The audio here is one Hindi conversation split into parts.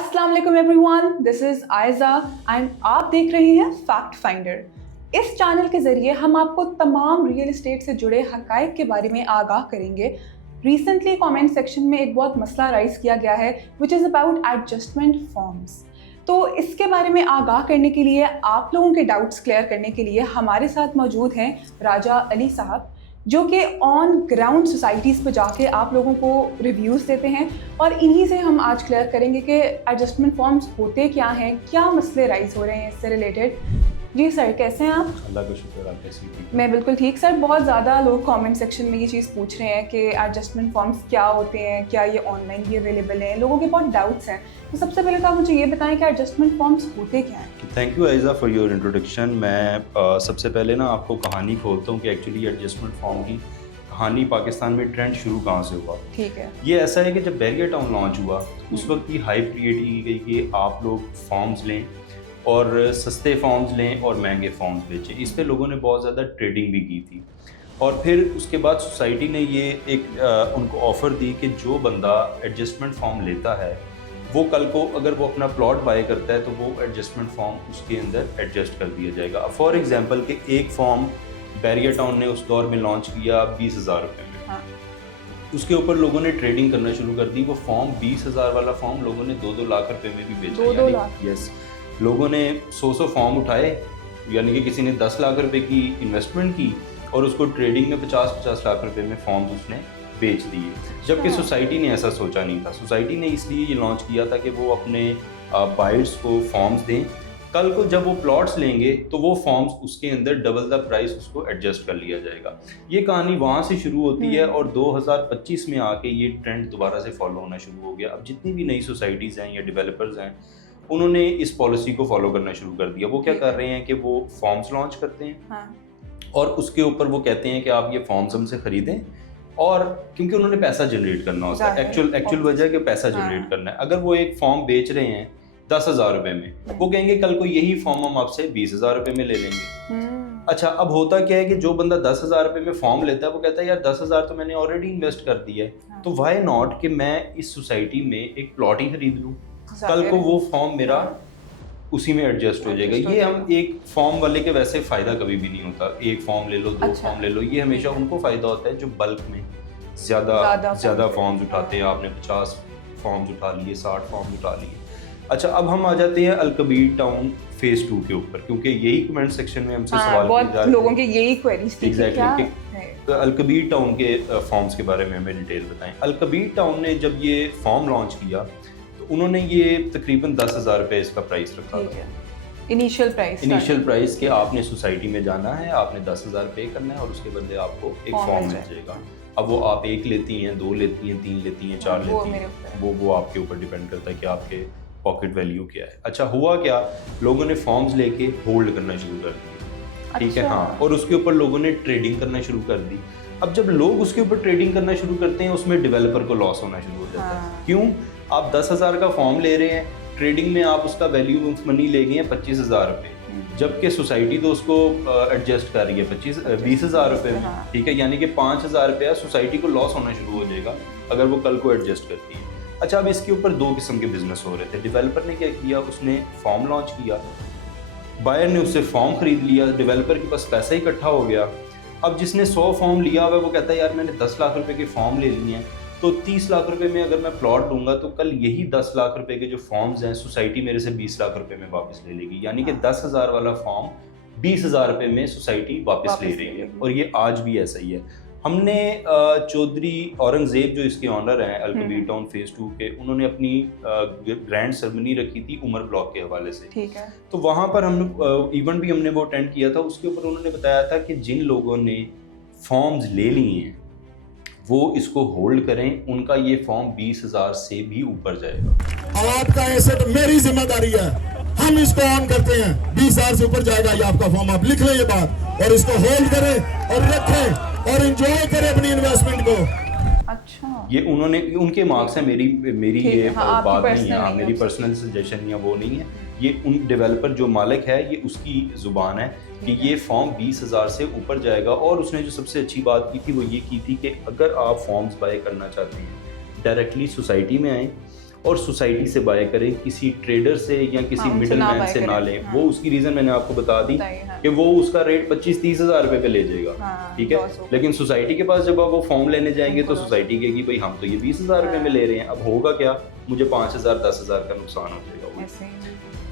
अस्सलाम वालेकुम everyone, this is Aiza and आप देख रहे हैं फैक्ट फाइंडर। इस चैनल के ज़रिए हम आपको तमाम रियल एस्टेट से जुड़े हक़ाइक़ के बारे में आगाह करेंगे। रिसेंटली कमेंट सेक्शन में एक बहुत मसला राइज़ किया गया है which is about adjustment forms. तो इसके बारे में आगाह करने के लिए, आप लोगों के डाउट्स क्लियर करने के लिए हमारे साथ मौजूद हैं राजा अली साहब, जो कि ऑन ग्राउंड सोसाइटीज़ पर जाके आप लोगों को रिव्यूज़ देते हैं और इन्हीं से हम आज क्लियर करेंगे कि एडजस्टमेंट फॉर्म्स होते क्या हैं, क्या मसले राइज हो रहे हैं इससे रिलेटेड। जी सर, कैसे हैं आप? अल्लाह का शुक्र, आप कैसे हैं? मैं बिल्कुल ठीक सर। बहुत ज़्यादा लोग कमेंट सेक्शन में ये चीज़ पूछ रहे हैं कि एडजस्टमेंट फॉर्म्स क्या होते हैं, क्या ये ऑनलाइन भी अवेलेबल हैं, लोगों के बहुत डाउट्स हैं। तो सबसे पहले तो आप मुझे ये बताएं कि एडजस्टमेंट फॉर्म्स होते क्या हैं। Thank you Aiza for your introduction. मैं सबसे पहले ना आपको कहानी खोलता हूँ कि एक्चुअली एडजस्टमेंट फॉर्म की कहानी पाकिस्तान में ट्रेंड शुरू कहाँ से हुआ। ठीक है। ये ऐसा है कि जब बैरियर टाउन लॉन्च हुआ उस वक्त की हाइप क्रिएट की गई कि आप लोग फॉर्म्स लें और सस्ते फॉर्म्स लें और महंगे फॉर्म्स बेचें। इस पे लोगों ने बहुत ज़्यादा ट्रेडिंग भी की थी और फिर उसके बाद सोसाइटी ने ये एक उनको ऑफ़र दी कि जो बंदा एडजस्टमेंट फॉर्म लेता है वो कल को अगर वो अपना प्लॉट बाय करता है तो वो एडजस्टमेंट फॉर्म उसके अंदर एडजस्ट कर दिया जाएगा। फॉर एग्जांपल कि एक फॉर्म बैरियर टाउन ने उस दौर में लॉन्च किया 20,000 रुपये में। हाँ। उसके ऊपर लोगों ने ट्रेडिंग करना शुरू कर दी। वो फॉर्म 20,000 वाला फॉर्म लोगों ने 2-2 लाख रुपए में भी बेचा। 2-2 लाख? यस, लोगों ने 100 फॉर्म उठाए, यानी कि किसी ने 10 लाख रुपए की इन्वेस्टमेंट की और उसको ट्रेडिंग में 50-50 लाख रुपए में फॉर्म्स उसने बेच दिए। जबकि सोसाइटी ने ऐसा सोचा नहीं था। सोसाइटी ने इसलिए ये लॉन्च किया था कि वो अपने बायर्स को फॉर्म्स दें, कल को जब वो प्लॉट्स लेंगे तो वो फॉर्म्स उसके अंदर डबल द प्राइस उसको एडजस्ट कर लिया जाएगा। ये कहानी वहाँ से शुरू होती है और 2025 में आके ये ट्रेंड दोबारा से फॉलो होना शुरू हो गया। अब जितनी भी नई सोसाइटीज़ हैं या डेवलपर्स हैं उन्होंने इस पॉलिसी को फॉलो करना शुरू कर दिया। वो क्या कर रहे हैं कि वो फॉर्म्स लॉन्च करते हैं। हाँ। और उसके ऊपर वो कहते हैं कि आप ये फॉर्म्स हमसे खरीदें, और क्योंकि उन्होंने पैसा जनरेट करना होता है। एक्चुअल वजह है कि पैसा जनरेट करना है। अगर वो एक फॉर्म बेच रहे हैं 10,000 रुपए में, वो कहेंगे कल को यही फॉर्म हम आपसे 20,000 रुपए में ले लेंगे। अच्छा, अब होता क्या है कि जो बंदा 10,000 रुपए में फॉर्म लेता है वो कहता है यार 10,000 तो मैंने ऑलरेडी इन्वेस्ट कर दिया है, तो वाई नॉट कि मैं इस सोसाइटी में एक प्लॉट ही खरीद लूँ, कल को वो फॉर्म मेरा उसी में एडजस्ट हो जाएगा। ये हम एक फॉर्म वाले के वैसे फ़ायदा कभी भी नहीं होता, एक फॉर्म ले लो, 2 फॉर्म ले लो, ये हमेशा उनको फ़ायदा होता है जो बल्क में ज़्यादा फॉर्म्स उठाते हैं। आपने 50 फॉर्म्स उठा लिए, 60 फॉर्म्स उठा लिए। अच्छा, अब हम आ जाते हैं अल-कबीर टाउन फेज़ 2 के ऊपर, क्योंकि यही कमेंट सेक्शन में हमसे सवाल किए जा रहे हैं। लोगों के यही क्वेरीज थी। एग्जैक्टली, तो अल-कबीर टाउन के फॉर्म्स के बारे में हमें डिटेल बताएं। अल-कबीर टाउन ने जब ये फॉर्म लॉन्च किया तो उन्होंने ये तकरीबन 10,000 रुपये इसका प्राइस रखा था। इनिशियल प्राइस कि आपने सोसाइटी में जाना है, आपने 10,000 पे करना है और उसके बदले आपको एक फॉर्म मिल जाएगा। अब वो आप 1 लेती हैं, 2 लेती हैं, 3 लेती हैं, 4 लेती हैं, वो आपके ऊपर डिपेंड करता है कि आपके पॉकेट वैल्यू क्या है। अच्छा, हुआ क्या, लोगों ने फॉर्म्स लेके होल्ड करना शुरू कर दिया। ठीक है, हाँ, और उसके ऊपर लोगों ने ट्रेडिंग करना शुरू कर दी। अब जब लोग उसके ऊपर ट्रेडिंग करना शुरू करते हैं उसमें डेवलपर को लॉस होना शुरू हो जाता है। क्यों? आप 10,000 का फॉर्म ले रहे हैं, ट्रेडिंग में आप उसका वैल्यू मनी ले गए हैं 25,000 रुपये, जबकि सोसाइटी तो उसको एडजस्ट कर रही है 20,000 रुपये में। ठीक है, यानी कि 5,000 रुपया सोसाइटी को लॉस होना शुरू हो जाएगा अगर वो कल को एडजस्ट करती है। अच्छा, अब इसके ऊपर 2 किस्म के बिजनेस हो रहे थे। डेवलपर ने क्या किया, उसने फॉर्म लॉन्च किया, बायर ने उससे फॉर्म खरीद लिया, डेवलपर के पास पैसा इकट्ठा हो गया। अब जिसने 100 फॉर्म लिया हुआ है वो कहता है यार मैंने 10 लाख रुपए के फॉर्म ले लिए हैं, तो 30 लाख रुपए में अगर मैं प्लॉट लूँगा तो कल यही 10 लाख रुपए के जो फॉर्म्स हैं सोसाइटी मेरे से 20 लाख रुपए में वापस ले लेगी। यानी कि 10,000 वाला फॉर्म 20,000 रुपए में सोसाइटी वापस ले रही है, और ये आज भी ऐसा ही है। हमने चौधरी औरंगजेब जो इसके ऑनर हैं अल-कबीर टाउन फेज़ 2 के, उन्होंने अपनी ग्रैंड सेरेमनी रखी थी उमर ब्लॉक के हवाले से। ठीक है। तो वहाँ पर हम इवेंट भी हमने वो अटेंड किया था। उसके ऊपर उन्होंने बताया था कि जिन लोगों ने फॉर्म्स ले लिए हैं वो इसको होल्ड करें, उनका ये फॉर्म 20,000 से भी ऊपर जाएगा। आपका एसेट मेरी जिम्मेदारी है, हम इसको ऑन करते हैं, 20,000 से ऊपर जाएगा ये आपका फॉर्म। आप लिख लें ये बात और इसको होल्ड करें और रखें और एंजॉय करें अपनी इन्वेस्टमेंट को। अच्छा, ये उन्होंने, उनके मार्क्स हैं, मेरी ये बात नहीं है, मेरी अच्छा। पर्सनल सजेशन या वो नहीं है। ये उन डेवलपर जो मालिक है ये उसकी ज़ुबान है कि ये फॉर्म 20,000 से ऊपर जाएगा। और उसने जो सबसे अच्छी बात की थी वो ये की थी कि अगर आप फॉर्म्स बाय करना चाहते हैं डायरेक्टली सोसाइटी में आएँ और सोसाइटी से बाय करें, किसी ट्रेडर से या किसी मिडल मैन से ना लें। वो उसकी रीज़न मैंने आपको बता दी कि वो उसका रेट 25-30 हज़ार रुपये पे ले जाएगा, ठीक है। लेकिन सोसाइटी के पास जब आप वो फॉर्म लेने जाएंगे तो सोसाइटी कहेगी भाई हम तो ये 20 हज़ार रुपये में ले रहे हैं, अब होगा क्या, मुझे 5 हज़ार 10 हज़ार का नुकसान हो जाएगा।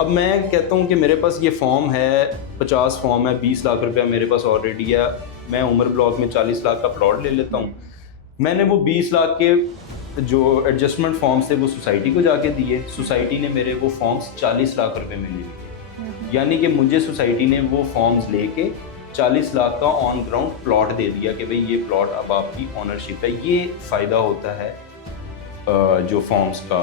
अब मैं कहता हूँ कि मेरे पास ये फॉर्म है, 50 फॉर्म है, 20 लाख रुपया मेरे पास ऑलरेडी है, मैं उमर ब्लॉक में 40 लाख का प्लॉट ले लेता हूँ। मैंने वो 20 लाख के जो एडजस्टमेंट फॉर्म्स थे वो सोसाइटी को जाके दिए, सोसाइटी ने मेरे वो फॉर्म्स 40 लाख रुपए में ले लिए, यानी कि मुझे सोसाइटी ने वो फॉर्म्स लेके 40 लाख का ऑन ग्राउंड प्लॉट दे दिया कि भाई ये प्लॉट अब आपकी ऑनरशिप है। ये फ़ायदा होता है जो फॉर्म्स का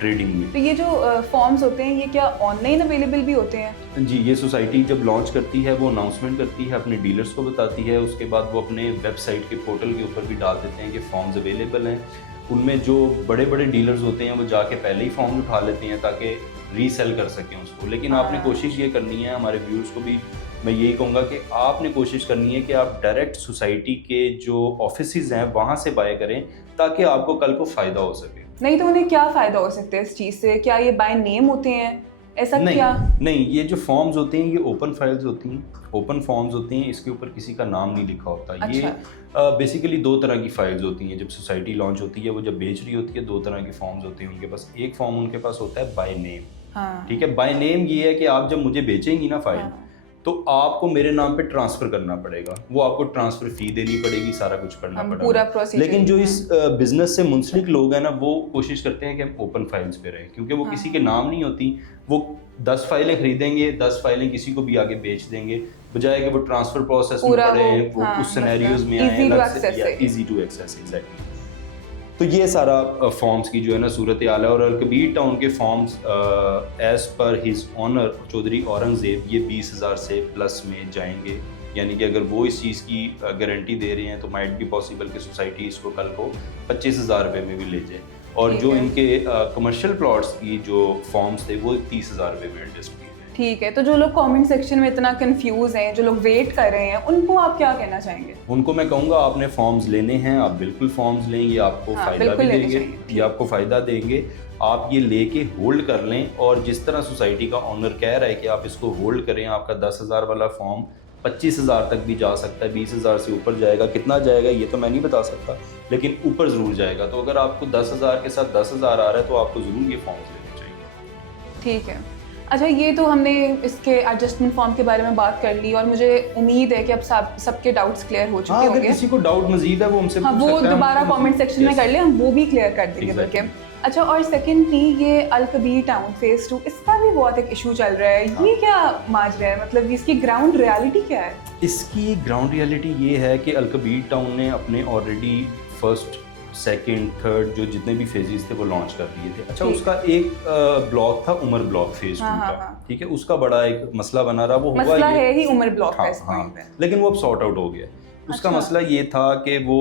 ट्रेडिंग में। तो ये जो फॉर्म्स होते हैं ये क्या ऑनलाइन अवेलेबल भी होते हैं? जी, ये सोसाइटी जब लॉन्च करती है वो अनाउंसमेंट करती है, अपने डीलर्स को बताती है, उसके बाद वो अपने वेबसाइट के पोर्टल के ऊपर भी डाल देते हैं कि फॉर्म्स अवेलेबल हैं। उनमें जो बड़े बड़े डीलर्स होते हैं वो जाके पहले ही फॉर्म उठा लेते हैं ताकि रीसेल कर सकें उसको। लेकिन आपने कोशिश ये करनी है, हमारे व्यूअर्स को भी मैं यही कहूँगा कि आपने कोशिश करनी है कि आप डायरेक्ट सोसाइटी के जो ऑफिसेज हैं वहाँ से बाय करें ताकि आपको कल को फ़ायदा हो सके। नहीं तो उन्हें क्या फ़ायदा हो सकता है इस चीज़ से? क्या ये बाय नेम होते हैं, ऐसा नहीं, क्या? नहीं, ये जो फॉर्म्स होते हैं ये ओपन फाइल्स होती हैं, ओपन फॉर्म्स होते हैं, इसके ऊपर किसी का नाम नहीं लिखा होता। अच्छा। ये बेसिकली 2 तरह की फाइल्स होती हैं। जब सोसाइटी लॉन्च होती है, वो जब बेच रही होती है, 2 तरह के फॉर्म्स होते हैं उनके पास। एक फॉर्म उनके पास होता है बाय नेम, ठीक है। बाय नेम ये है कि आप जब मुझे बेचेंगी ना फाइल तो आपको मेरे नाम पे ट्रांसफर करना पड़ेगा, वो आपको ट्रांसफर फी देनी पड़ेगी, सारा कुछ करना पड़ेगा। लेकिन जो इस बिजनेस से मुंसलिक लोग हैं ना वो कोशिश करते हैं कि हम ओपन फाइल्स पे रहें, क्योंकि वो किसी के नाम नहीं होती। वो 10 फाइलें खरीदेंगे, 10 फाइलें किसी को भी आगे बेच देंगे, बजाय कि वो ट्रांसफर प्रोसेस में पड़े, वो उस सिनेरियोज में आए, इजी टू एक्सेस। एग्जैक्टली। तो ये सारा फॉर्म्स की जो है ना सूरत हाल है। और अलकबीर टाउन के forms as per his honour Chaudhry Aurangzeb ये 20,000 से प्लस में जाएंगे, यानी कि अगर वो इस चीज़ की गारंटी दे रहे हैं तो माइट भी पॉसिबल कि सोसाइटी इसको कल को 25,000 रुपये में भी ले जाए। और जो इनके कमर्शियल प्लॉट्स की जो फॉर्म्स थे वो 30,000 रुपये में एडजस्ट किए। ठीक है, तो जो लोग कमेंट सेक्शन में इतना कंफ्यूज हैं, जो लोग वेट कर रहे हैं, उनको आप क्या कहना चाहेंगे? उनको मैं कहूँगा आपने फॉर्म्स लेने हैं, आप बिल्कुल फॉर्म्स लें, ये आपको फ़ायदा भी देंगे, ये आपको फ़ायदा देंगे। आप ये लेके होल्ड कर लें, और जिस तरह सोसाइटी का ऑनर कह रहा है कि आप इसको होल्ड करें, आपका 10,000 वाला फॉर्म 25,000 तक भी जा सकता है, 20,000 से ऊपर जाएगा। कितना जाएगा ये तो मैं नहीं बता सकता, लेकिन ऊपर ज़रूर जाएगा। तो अगर आपको 10,000 के साथ 10,000 आ रहा है तो आपको ज़रूर ये फॉर्म्स लेने चाहिए। ठीक है। अच्छा, ये तो हमने इसके एडजस्टमेंट फॉर्म के बारे में बात कर ली, और मुझे उम्मीद है कि अब सबके डाउट्स क्लियर हो चुके होंगे। अगर किसी को डाउट मजीद है वो हमसे पूछ सकता है, वो दोबारा कमेंट सेक्शन में कर ले, हम वो भी क्लियर कर देंगे बल्कि। अच्छा, और सेकेंडली ये अलकबीर टाउन फेज़ 2, इसका भी बहुत एक इशू चल रहा है। ये क्या माजरा है, मतलब इसकी ग्राउंड रियलिटी क्या है? इसकी ग्राउंड रियलिटी ये है कि अलकबीर टाउन ने अपने ऑलरेडी फर्स्ट, सेकंड, थर्ड जो जितने भी फेजेस थे वो लॉन्च कर दिए थे। अच्छा, उसका एक ब्लॉक था उमर ब्लॉक फेज 2 का, ठीक है। उसका बड़ा एक मसला बना रहा, वो मसला है ही उमर ब्लॉक का इस पॉइंट पे, लेकिन वो अब सॉर्ट आउट हो गया। उसका मसला ये था कि वो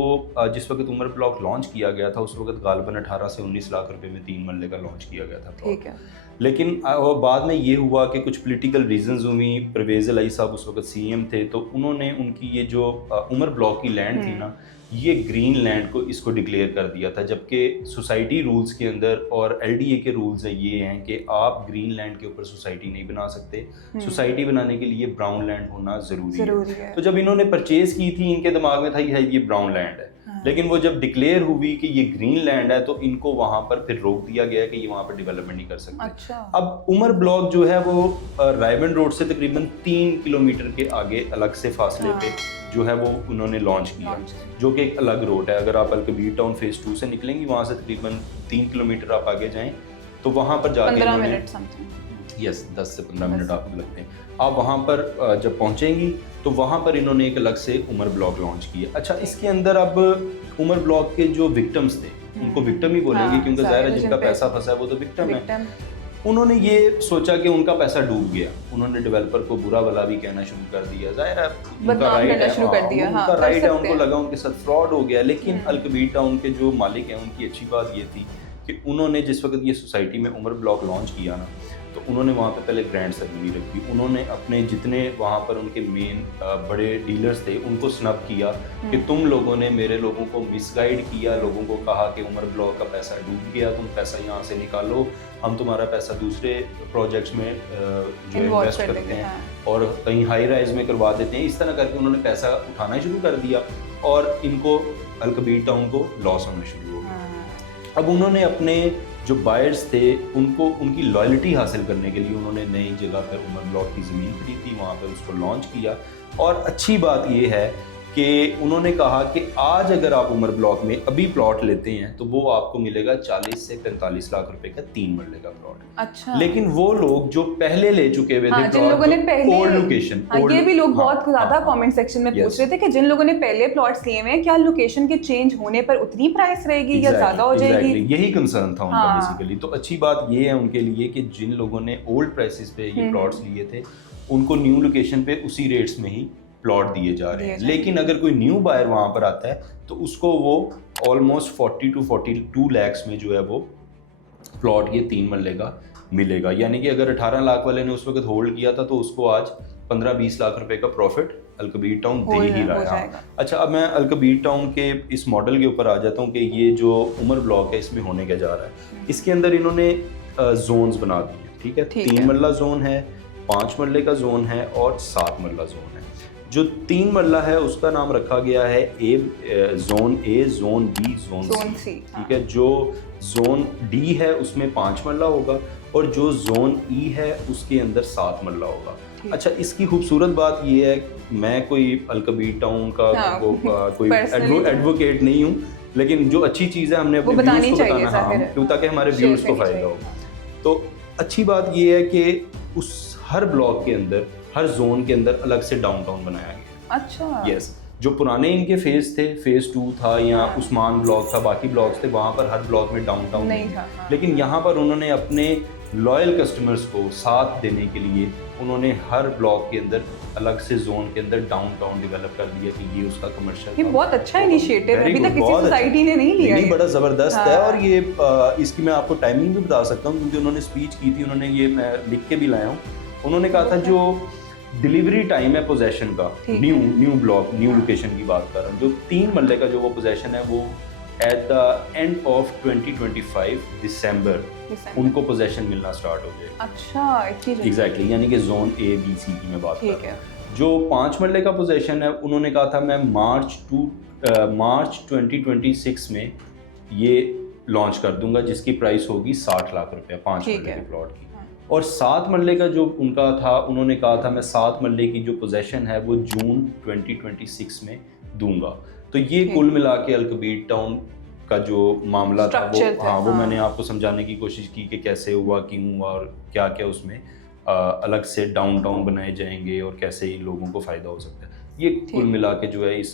जिस वक्त उमर ब्लॉक लॉन्च किया गया था उस वक्त गालिबन 18 से 19 लाख रुपए में 3 मरले का लॉन्च किया गया था, ठीक है। लेकिन बाद में ये हुआ कि कुछ पॉलिटिकल रीजंस हुई। परवेज़ अलाई साहब उस वक्त सीएम थे, तो उन्होंने उनकी ये जो उमर ब्लॉक की लैंड थी ना, ये ग्रीन लैंड को इसको डिक्लेयर कर दिया था, जबकि सोसाइटी रूल्स के अंदर और एलडीए के रूल्स हैं ये हैं कि आप ग्रीन लैंड के ऊपर सोसाइटी नहीं बना सकते। सोसाइटी बनाने के लिए ब्राउन लैंड होना ज़रूरी है। तो जब इन्होंने परचेज की थी, इनके दिमाग में था ये ब्राउन लैंड है, लेकिन वो जब डिक्लेयर हुई कि ये ग्रीन लैंड है तो इनको वहाँ पर फिर रोक दिया गया कि ये वहाँ पर डेवलपमेंट नहीं कर सकते। अच्छा। अब उमर ब्लॉक जो है वो रायबंद रोड से तकरीबन 3 किलोमीटर के आगे अलग से फासले पे जो है वो उन्होंने लॉन्च किया, जो कि एक अलग रोड है। अगर आप अलकबीर टाउन फेज़ 2 से निकलेंगी, वहाँ से तकरीबन 3 किलोमीटर आप आगे जाएँ तो वहाँ पर जाके 15 मिनट 10 से 15 मिनट आपको लगते हैं। आप वहाँ पर जब पहुँचेंगी तो वहाँ पर इन्होंने एक अलग से उमर ब्लॉक लॉन्च किया। अच्छा, इसके अंदर अब उमर ब्लॉक के जो विक्टिम्स थे उनको विक्टिम ही बोलेंगे, क्योंकि ज़ाहिर है जिनका पैसा फंसा है वो तो विक्टिम है। उन्होंने ये सोचा कि उनका पैसा डूब गया, उन्होंने डेवलपर को बुरा भला भी कहना शुरू कर दिया। ज़ाहिर है उनका राइट है, उनका राइट है, उनको लगा उनके साथ फ्रॉड हो गया। लेकिन अलकबीर टाउन के जो मालिक हैं उनकी अच्छी बात ये थी कि उन्होंने जिस वक्त ये सोसाइटी में उमर ब्लॉक लॉन्च किया ना, तो उन्होंने वहाँ पे पहले ग्रैंड सेरेमनी रखी, उन्होंने अपने जितने वहाँ पर उनके मेन बड़े डीलर्स थे उनको स्नब किया कि तुम लोगों ने मेरे लोगों को मिसगाइड किया, लोगों को कहा कि उमर ब्लॉक का पैसा डूब गया, तुम पैसा यहाँ से निकालो, हम तुम्हारा पैसा दूसरे प्रोजेक्ट्स में जो इन्वेस्ट करते हैं और कहीं हाई राइज में करवा देते हैं। इस तरह करके उन्होंने पैसा उठाना शुरू कर दिया और इनको अल-कबीर टाउन को लॉस होना शुरू हो गया। अब उन्होंने अपने जो बायर्स थे उनको उनकी लॉयल्टी हासिल करने के लिए उन्होंने नई जगह पर उमर ब्लॉक की ज़मीन खरीदी, वहाँ पर उसको लॉन्च किया। और अच्छी बात ये है कि उन्होंने कहा कि आज अगर आप उमर ब्लॉक में अभी प्लॉट लेते हैं तो वो आपको मिलेगा 40 से 45 लाख रुपए का 3 मरले का प्लॉट। अच्छा। लेकिन वो लोग जो पहले ले चुके हुए थे, जिन लोगों ने पहले ओल्ड लोकेशन, ये भी लोग बहुत ज्यादा कमेंट सेक्शन में पूछ रहे थे कि जिन लोगों ने पहले प्लॉट्स लिए हुए हैं क्या लोकेशन के चेंज होने पर उतनी प्राइस रहेगी या ज्यादा हो जाएगी? यही कंसर्न था उनका बेसिकली। तो अच्छी बात ये है उनके लिए कि जिन लोगों ने ओल्ड प्राइसेस पे ये प्लॉट्स लिए थे उनको न्यू लोकेशन पे उसी रेट्स में ही प्लॉट दिए जा रहे हैं। लेकिन अगर कोई न्यू बायर वहाँ पर आता है तो उसको वो ऑलमोस्ट 40 to 42 lakhs में जो है वो प्लॉट ये 3 मरले का मिलेगा। यानी कि अगर 18 लाख वाले ने उस वक्त होल्ड किया था तो उसको आज 15-20 लाख रुपए का प्रॉफिट अल-कबीर टाउन दे ही रहा है। अच्छा, अब मैं अल-कबीर टाउन के इस मॉडल के ऊपर आ जाता हूँ कि ये जो उमर ब्लॉक है इसमें होने क्या जा रहा है। इसके अंदर इन्होंने जोन्स बना दिए, ठीक है। 3 मरला जोन है, 5 मरले का जोन है और 7 मरला जोन है। जो 3 मरला है उसका नाम रखा गया है zone A, zone B, zone C, ठीक है। जो जोन डी है उसमें 5 मरला होगा और जो जोन ई है उसके अंदर 7 मरला होगा। अच्छा, इसकी खूबसूरत बात ये है, मैं कोई अल-कबीर टाउन का कोई एडवोकेट नहीं हूँ, लेकिन जो अच्छी चीज़ है हमने अपने व्यूअर्स को बताना, ताकि हमारे व्यूअर्स को फायदा हो। तो अच्छी बात ये है कि उस हर ब्लॉक के अंदर, हर जोन के अंदर अलग से डाउनटाउन बनाया गया। अच्छा। यस, जो पुराने इनके फेज थे, फेज 2 था या उस्मान ब्लॉक था, बाकी ब्लॉक्स थे, वहाँ पर हर ब्लॉक में डाउनटाउन नहीं था। लेकिन यहाँ पर उन्होंने अपने लॉयल कस्टमर्स को साथ देने के लिए उन्होंने हर ब्लॉक के अंदर अलग से जोन के अंदर डाउनटाउन डेवलप कर दिया कि ये उसका कमर्शियल। ये बहुत अच्छा इनिशिएटिव है, अभी तक किसी सोसाइटी ने नहीं लिया। नहीं, बड़ा ज़बरदस्त है। और ये इसकी मैं आपको टाइमिंग भी बता सकता हूँ क्योंकि उन्होंने स्पीच की थी, उन्होंने ये मैं लिख के भी लाया हूँ। उन्होंने कहा था जो डिलीवरी टाइम है पोजेशन का, न्यू ब्लॉक, न्यू लोकेशन की बात कर रहा हूँ, जो 3 मरले का जो वो पोजेशन है वो एट द एंड ऑफ 2025 दिसंबर उनको पोजेशन मिलना स्टार्ट हो जाएगा। अच्छा, एग्जैक्टली, यानी कि जोन ए, बी, सी की मैं बात कर रहा हूँ। जो 5 मरले का पोजेशन है उन्होंने कहा था मैं मार्च 2026 में ये लॉन्च कर दूंगा, जिसकी प्राइस होगी 60 लाख रुपया 5 मरले के प्लॉट की। और 7 मरले का जो उनका था, उन्होंने कहा था मैं 7 मरले की जो पोजेशन है वो जून 2026 में दूंगा। तो ये कुल मिला के अल-कबीर टाउन का जो मामला था वो वो मैंने आपको समझाने की कोशिश की कि कैसे हुआ, क्यों हुआ और क्या क्या उसमें अलग से डाउनटाउन बनाए जाएंगे और कैसे ही लोगों को फ़ायदा हो सकता है। ये कुल मिला के जो है इस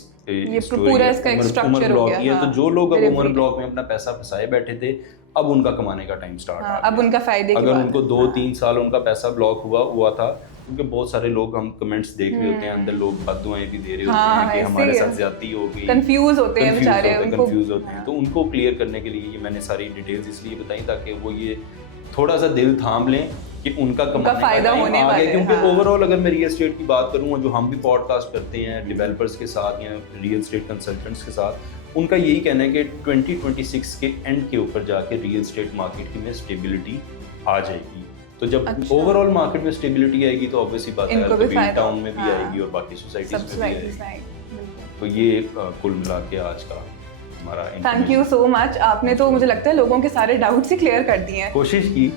पूरा इसका एक स्ट्रक्चर हो गया। तो जो लोग अब उमर ब्लॉक में अपना पैसा फंसाए बैठे थे, अब उनका कमाने का टाइम स्टार्ट आ गया। अब उनका फायदे की अगर उनको 2-3 साल उनका पैसा ब्लॉक हुआ था, क्योंकि बहुत सारे लोग हम कमेंट्स देख रहे होते हैं, अंदर लोग बददुआएं भी दे रहे होते हैं कि हमारे साथ ज्यादती हो गई, कंफ्यूज होते हैं बेचारे, कंफ्यूज होते हैं। तो उनको क्लियर करने के लिए ये मैंने सारी डिटेल्स इसलिए बताई ताकि वो ये थोड़ा सा दिल थाम लें कि उनका कमाने का फायदा होने वाला है। क्योंकि ओवरऑल अगर मैं रियल एस्टेट की बात करूँ, जो हम भी पॉडकास्ट करते हैं डेवलपर्स के साथ या रियल एस्टेट कंसल्टेंट्स के साथ, उनका यही कहना है कि 2026 के एंड के ऊपर जाके रियल एस्टेट मार्केट में स्टेबिलिटी आ जाएगी। तो जब ओवरऑल मार्केट में स्टेबिलिटी आएगी तो ऑब्वियसली बात है अल-कबीर टाउन में भी आएगी और बाकी सोसाइटीज में भी आएगी। तो ये कुल मिला के आज का हमारा। थैंक यू सो मच, आपने तो मुझे लगता है लोगों के सारे डाउट्स ही क्लियर कर दिए हैं। कोशिश की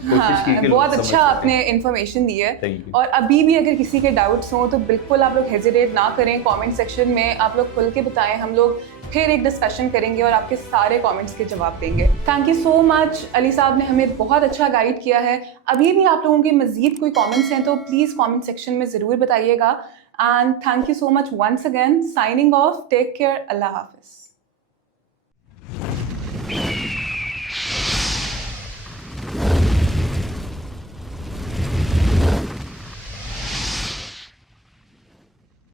बहुत अच्छा आपने इन्फॉर्मेशन दी है। और अभी भी अगर किसी के डाउट्स हों तो बिल्कुल आप लोग हेजिटेट ना करें, कमेंट सेक्शन में आप लोग खुल के बताएं, हम लोग फिर एक डिस्कशन करेंगे और आपके सारे कमेंट्स के जवाब देंगे। Thank you so much, Ali साहब ने हमें बहुत अच्छा गाइड किया है। अभी भी आप लोगों के मजीद कोई कमेंट्स हैं तो प्लीज़ कमेंट सेक्शन में ज़रूर बताइएगा। And thank you so much once again, signing off, take care, अल्लाह हाफिज़।